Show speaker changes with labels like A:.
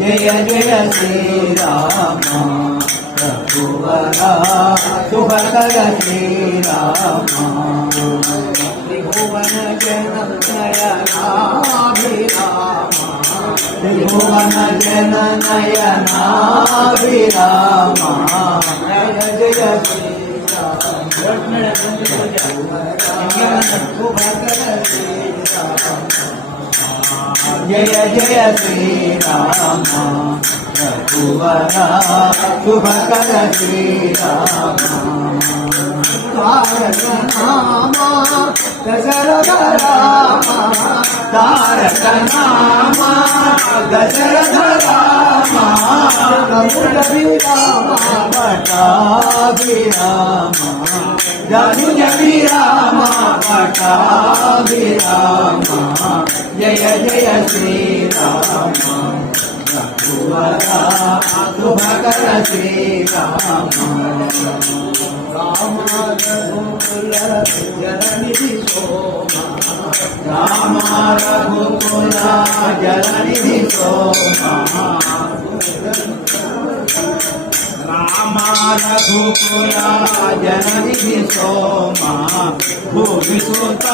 A: జయ జయ శ్రీరామ రఘువర శుభకర శ్రీరామ త్రిభువన జన నయనాభిరామ త్రిభువన జన నయనాభిరామ జయ జయ శ్రీ జయ జయ శ్రీరామ. రఘువర శుభకర శ్రీరామ తారక నామ దశరథ రామ తారక నామ దశరథ కముల విరామ పటాభిరామ జనుజ విరామ పటాభిరామ జయ జయ శ్రీరామ రఘువర శ్రీరామ రామ రఘుకుల జననిధి సోమ రామ రఘుకుల జననిధి రఘుకుల జననిధి సోమ భూమి సుత